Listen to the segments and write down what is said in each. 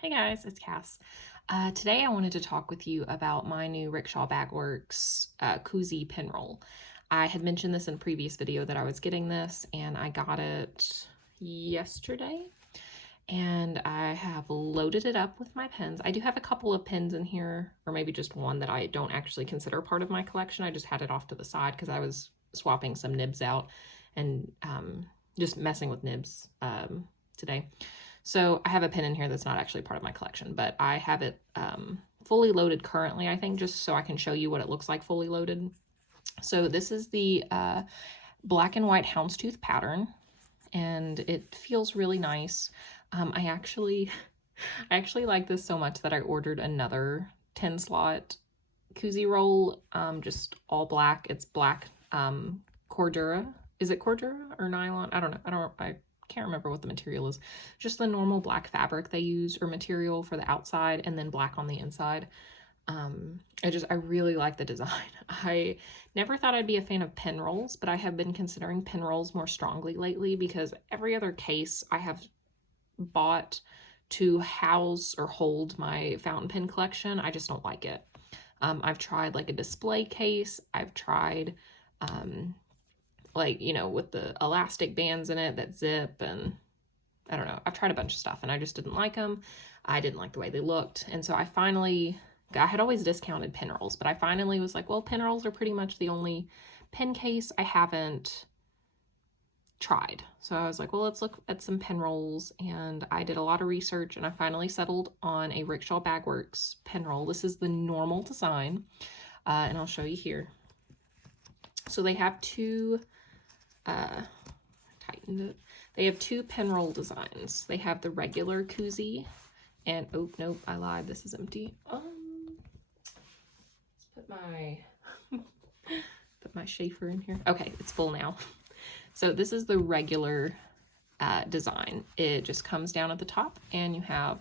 Hey guys, it's Cass. Today I wanted to talk with you about my new Rickshaw Bagworks Coozy pinroll. I had mentioned this in a previous video that I was getting this, and I got it yesterday. And I have loaded it up with my pens. I do have a couple of pens in here, or maybe just one that I don't actually consider part of my collection. I just had it off to the side because I was swapping some nibs out and just messing with nibs today. So I have a pen in here that's not actually part of my collection, but I have it fully loaded currently, I think, just so I can show you what it looks like fully loaded. So this is the black and white houndstooth pattern, and it feels really nice. I actually like this so much that I ordered another 10 slot Coozy roll, just all black. It's black Cordura. Is it Cordura or nylon? I don't know. I can't remember what the material is. Just the normal black fabric they use or material for the outside, and then black on the inside. I really like the design. I never thought I'd be a fan of pen rolls, but I have been considering pen rolls more strongly lately because every other case I have bought to house or hold my fountain pen collection, I just don't like it. I've tried like a display case. I've tried like, with the elastic bands in it that zip, and I don't know. I've tried a bunch of stuff and I just didn't like them. I didn't like the way they looked. And so I had always discounted pen rolls, but I finally was like, well, pen rolls are pretty much the only pen case I haven't tried. So I was like, well, let's look at some pen rolls. And I did a lot of research and I finally settled on a Rickshaw Bagworks pen roll. This is the normal design. And I'll show you here. So they have two, tightened it. They have two pen roll designs. They have the regular Coozy and, oh, nope, I lied. This is empty. Let's put my Schaefer in here. Okay, it's full now. So this is the regular design. It just comes down at the top and you have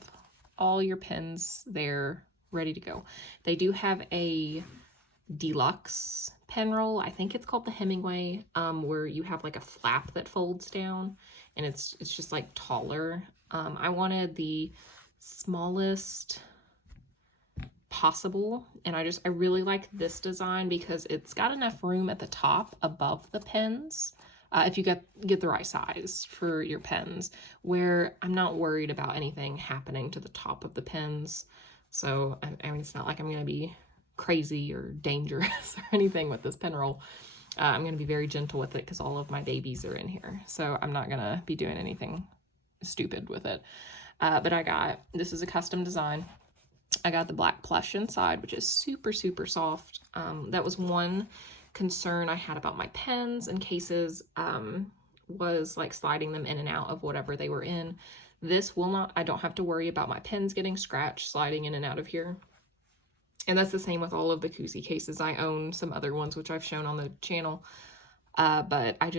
all your pens there ready to go. They do have a deluxe pen roll. I think it's called the Hemingway, where you have like a flap that folds down and it's just like taller. I wanted the smallest possible, and I really like this design because it's got enough room at the top above the pens, if you get the right size for your pens, where I'm not worried about anything happening to the top of the pens. So I mean, it's not like I'm gonna be crazy or dangerous or anything with this pen roll. I'm going to be very gentle with it because all of my babies are in here. So I'm not going to be doing anything stupid with it. But this is a custom design. I got the black plush inside, which is super, super soft. That was one concern I had about my pens and cases, was like sliding them in and out of whatever they were in. This will not, I don't have to worry about my pens getting scratched sliding in and out of here. And that's the same with all of the Coozy cases. I own some other ones, which I've shown on the channel. But I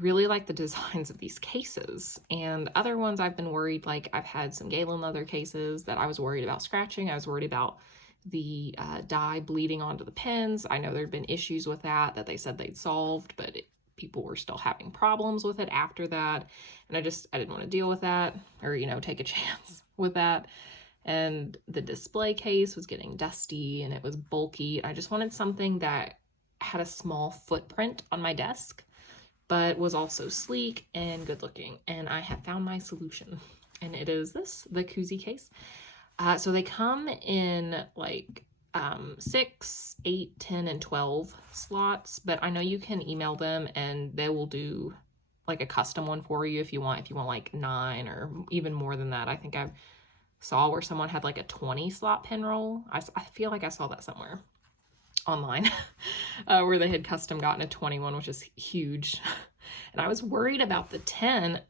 really like the designs of these cases. And other ones I've been worried, like I've had some Galen leather cases that I was worried about scratching. I was worried about the dye bleeding onto the pens. I know there'd been issues with that they said they'd solved, but people were still having problems with it after that. And I didn't want to deal with that or, take a chance with that. And the display case was getting dusty and it was bulky. I just wanted something that had a small footprint on my desk, but was also sleek and good looking. And I have found my solution, and it is the Coozy case. So they come in like 6, 8, 10, and 12 slots, but I know you can email them and they will do like a custom one for you if you want like 9 or even more than that. I think I saw where someone had like a 20 slot pen roll. I feel like I saw that somewhere online where they had custom gotten a 21, which is huge. And I was worried about the 10,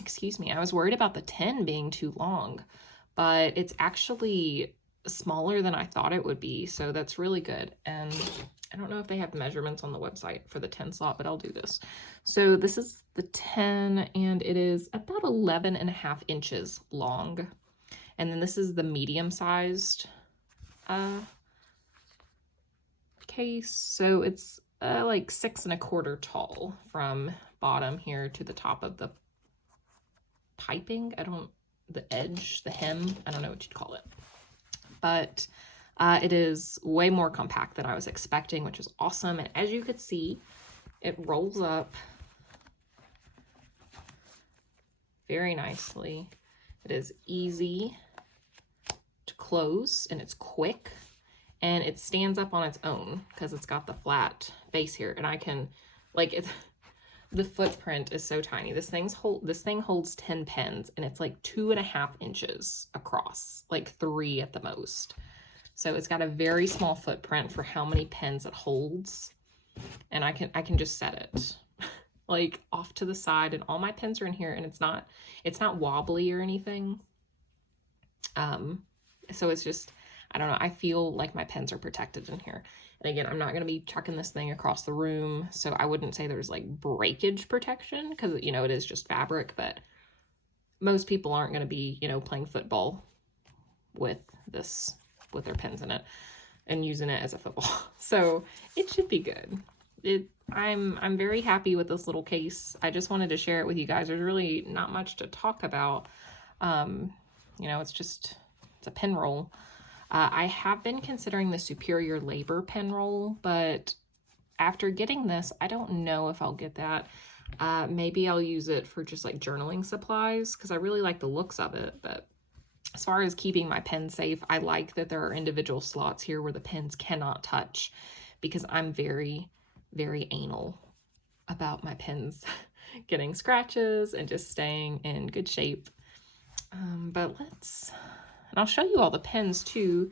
excuse me, I was worried about the 10 being too long, but it's actually smaller than I thought it would be. So that's really good. And I don't know if they have measurements on the website for the 10 slot, but I'll do this. So this is the 10 and it is about 11.5 inches long. And then this is the medium-sized case. So it's like 6 1/4 tall from bottom here to the top of the piping. I don't edge, the hem, I don't know what you'd call it. But it is way more compact than I was expecting, which is awesome. And as you could see, it rolls up very nicely. It is easy to close and it's quick, and it stands up on its own because it's got the flat base here, and I can, like, it's the footprint is so tiny. This thing holds 10 pens, and it's like 2.5 inches across, like 3 at the most. So it's got a very small footprint for how many pens it holds, and I can just set it like off to the side, and all my pens are in here, and it's not wobbly or anything. So it's just, I don't know, I feel like my pens are protected in here. And again, I'm not going to be chucking this thing across the room, so I wouldn't say there's like breakage protection, because, you know, it is just fabric, but most people aren't going to be, you know, playing football with their pens in it and using it as a football. So it should be good. I'm very happy with this little case. I just wanted to share it with you guys. There's really not much to talk about. You know, it's a pen roll. I have been considering the Superior Labor pen roll, but after getting this, I don't know if I'll get that. Maybe I'll use it for just like journaling supplies, because I really like the looks of it. But as far as keeping my pen safe, I like that there are individual slots here where the pens cannot touch, because I'm very, very anal about my pens getting scratches and just staying in good shape. But and I'll show you all the pens too,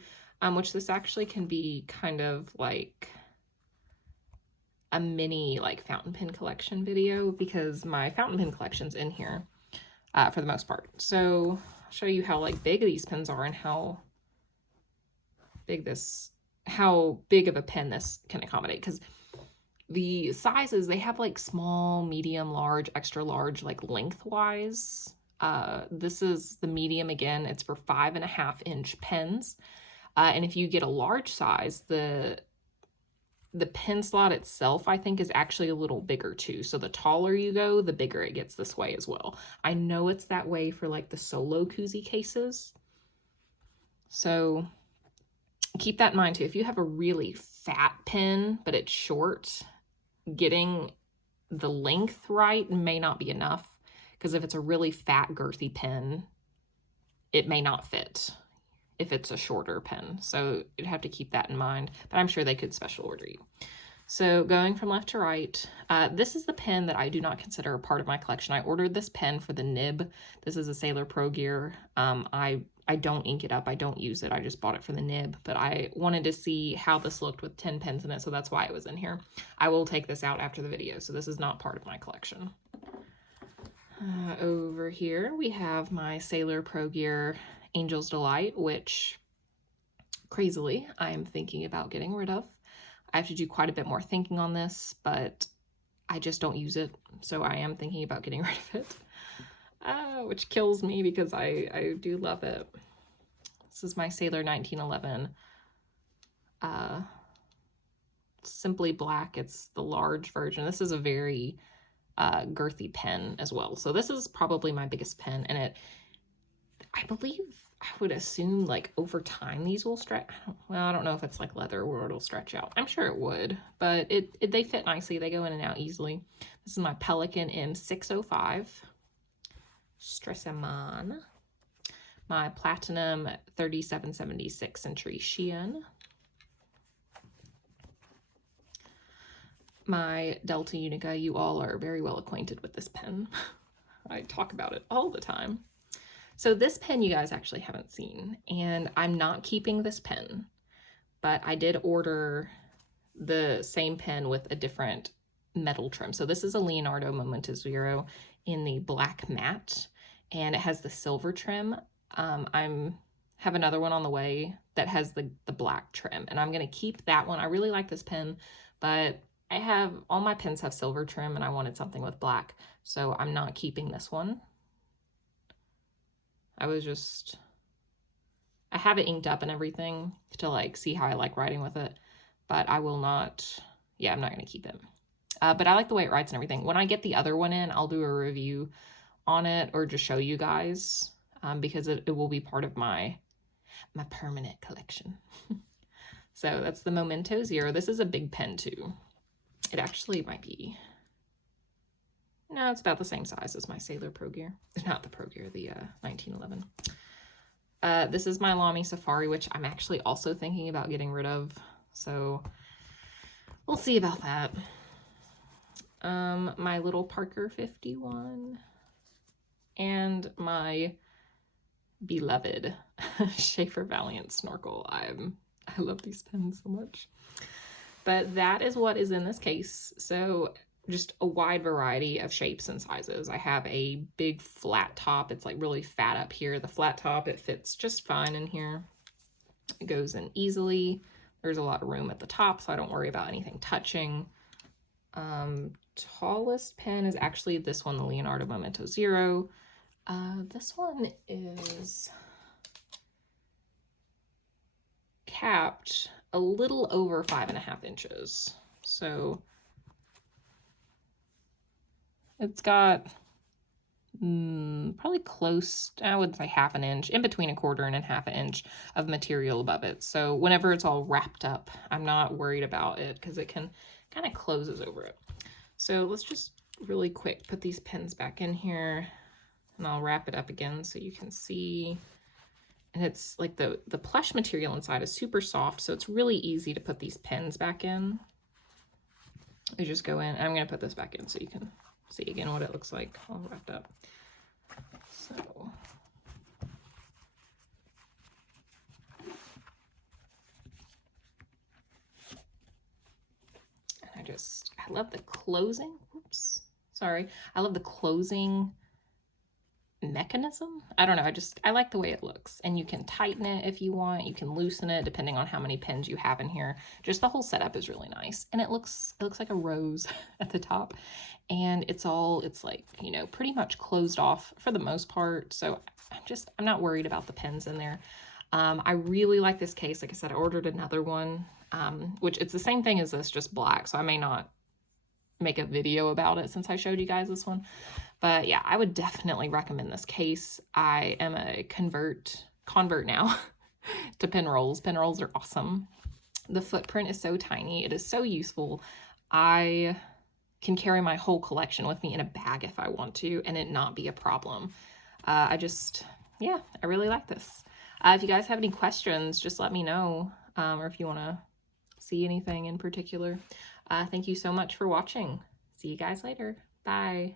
which this actually can be kind of like a mini like fountain pen collection video, because my fountain pen collection's in here for the most part. So I'll show you how like big these pens are and how big of a pen this can accommodate, because the sizes, they have like small, medium, large, extra large, like lengthwise. This is the medium. Again, it's for 5.5-inch pens. And if you get a large size, the pen slot itself, I think, is actually a little bigger too. So the taller you go, the bigger it gets this way as well. I know it's that way for like the solo Coozy cases. So keep that in mind too. If you have a really fat pen, but it's short, getting the length right may not be enough. Because if it's a really fat, girthy pen, it may not fit if it's a shorter pen. So you'd have to keep that in mind. But I'm sure they could special order you. So going from left to right, this is the pen that I do not consider a part of my collection. I ordered this pen for the nib. This is a Sailor Pro Gear. I don't ink it up. I don't use it. I just bought it for the nib. But I wanted to see how this looked with 10 pens in it, so that's why it was in here. I will take this out after the video, so this is not part of my collection. Over here we have my Sailor Pro Gear Angel's Delight, which crazily I'm thinking about getting rid of. I have to do quite a bit more thinking on this, but I just don't use it, so I am thinking about getting rid of it, which kills me because I do love it. This is my Sailor 1911 Simply Black. It's the large version. This is a very girthy pen as well. So this is probably my biggest pen, and I believe, I would assume like over time these will stretch. I don't know if it's like leather or it'll stretch out. I'm sure it would, but they fit nicely. They go in and out easily. This is my Pelikan M605 Stresemann. My Platinum 3776 Century Shein. My Delta Unica. You all are very well acquainted with this pen. I talk about it all the time. So this pen you guys actually haven't seen, and I'm not keeping this pen, but I did order the same pen with a different metal trim. So this is a Leonardo Momento Zero in the black matte, and it has the silver trim. I have another one on the way that has the black trim, and I'm going to keep that one. I really like this pen, but all my pens have silver trim, and I wanted something with black, so I'm not keeping this one. I have it inked up and everything to like see how I like writing with it, but I will not, I'm not going to keep it. But I like the way it writes and everything. When I get the other one in, I'll do a review on it or just show you guys. because it will be part of my permanent collection. So that's the Memento Zero. This is a big pen too. It actually might be, no, it's about the same size as my Sailor Pro Gear. Not the Pro Gear, the 1911. This is my Lamy Safari, which I'm actually also thinking about getting rid of. So we'll see about that. My little Parker 51 and my beloved Schaefer Valiant Snorkel. I love these pens so much. But that is what is in this case. So just a wide variety of shapes and sizes. I have a big flat top. It's like really fat up here. The flat top, it fits just fine in here. It goes in easily. There's a lot of room at the top, so I don't worry about anything touching. Tallest pen is actually this one, the Leonardo Memento Zero. This one is capped a little over 5.5 inches. So it's got probably close, I would say 1/2 inch, in between 1/4 and 1/2 inch of material above it. So whenever it's all wrapped up, I'm not worried about it because it can kind of closes over it. So let's just really quick put these pins back in here, and I'll wrap it up again so you can see. And it's like the plush material inside is super soft, so it's really easy to put these pins back in. You just go in. I'm going to put this back in so you can see again what it looks like all wrapped up. So I love the closing. Oops, sorry. I love the closing mechanism. I don't know. I like the way it looks, and you can tighten it if you want. You can loosen it depending on how many pins you have in here. Just the whole setup is really nice, and it looks like a rose at the top, and it's like, you know, pretty much closed off for the most part. So I'm not worried about the pins in there. I really like this case. Like I said, I ordered another one, which it's the same thing as this, just black. So I may not make a video about it since I showed you guys this one. But yeah, I would definitely recommend this case. I am a convert now to pen rolls. Pen rolls are awesome. The footprint is so tiny. It is so useful. I can carry my whole collection with me in a bag if I want to, and it not be a problem. I really like this. If you guys have any questions, just let me know, or if you want to see anything in particular. Thank you so much for watching. See you guys later. Bye.